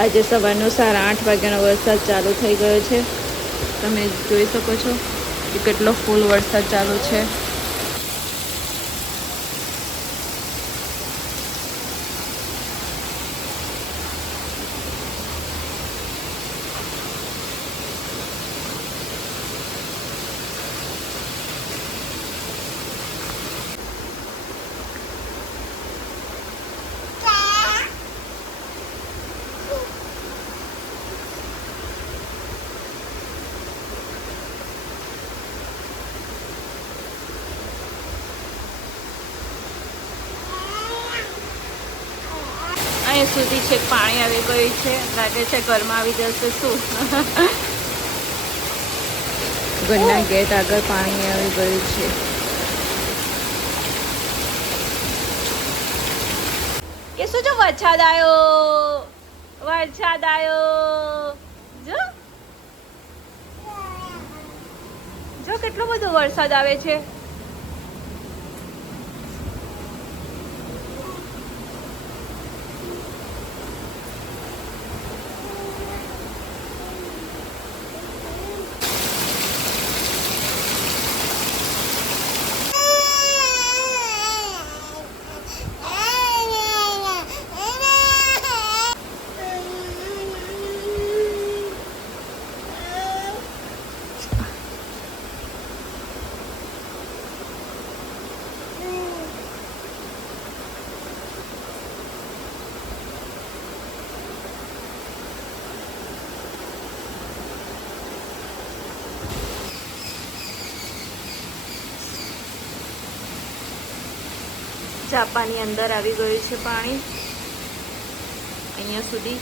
આજે સવારનો 8:30 વાગ્યાનો વરસાદ ચાલુ થઈ ગયો છે. તમે જોઈ શકો છો કે કેટલો ફૂલ વરસાદ ચાલુ છે. અહીં સુધી છેક પાણી આવી ગયું છે. લાગે છે ઘરમાં આવી જશે શું. ઘરના ગેટ આગળ પાણી આવી ગયું છે. કે શું જો વરસાદ આવ્યો જો કેટલો બધો વરસાદ આવે છે. ચાપાની અંદર આવી ગયું છે પાણી અહીંયા સુધી.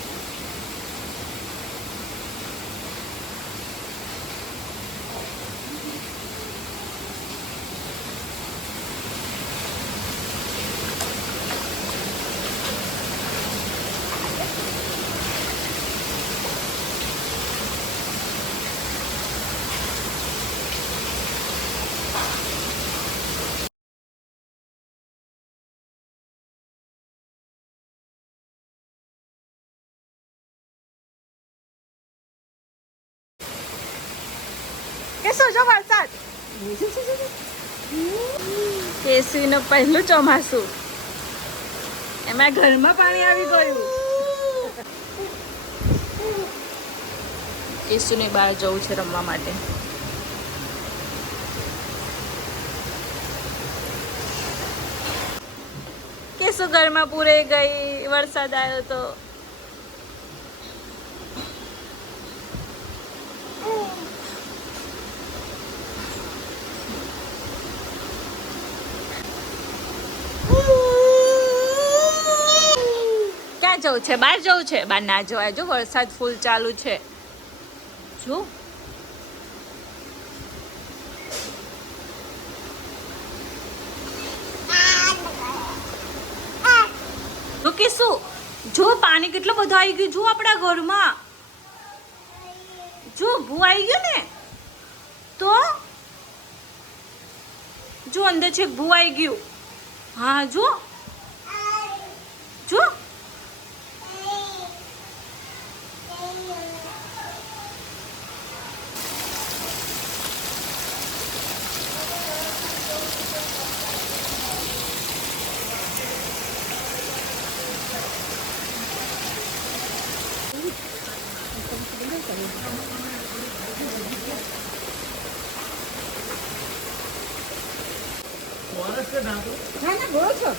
કેસો જો વરસાદ કેસવીનું પહેલું ચોમાસું એમાં ઘરમાં પાણી આવી ગયું. કેસુને બહાર જવું છે રમવા માટે. કેસુ ઘરમાં પૂરે ગઈ. વરસાદ આવ્યો તો જવું છે બહાર જવું છે. બહાર ના જવાય જો વરસાદ ફૂલ ચાલુ છે. જો તો કે શું જો પાણી કેટલો બધો આવી ગયું. જો આપણા ઘરમાં જો ભૂ આવી ગયું ને તો જો અંદર છે ભૂ આવી ગયું. હા જો જો બોલો છો.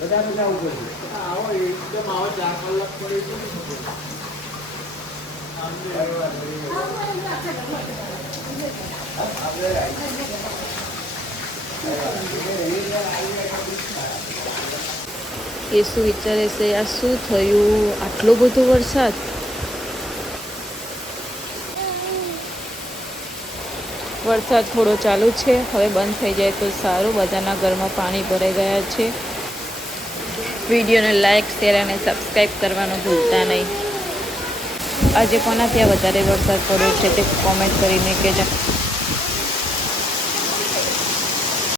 બધા ઉપર આવો એકદમ આવો 4 કલાક પડી એ શું વિચારે છે આ શું થયું આટલો બધો વરસાદ. વરસાદ થોડો ચાલુ છે, હવે બંધ થઈ જાય તો સારું. બધાના ઘરમાં પાણી ભરાઈ ગયા છે. વિડીયોને લાઇક, શેર અને સબસ્ક્રાઈબ કરવાનું ભૂલતા નહીં. આજે કોના ત્યાં વધારે વરસાદ પડ્યો છે તે કોમેન્ટ કરીને કહેજો.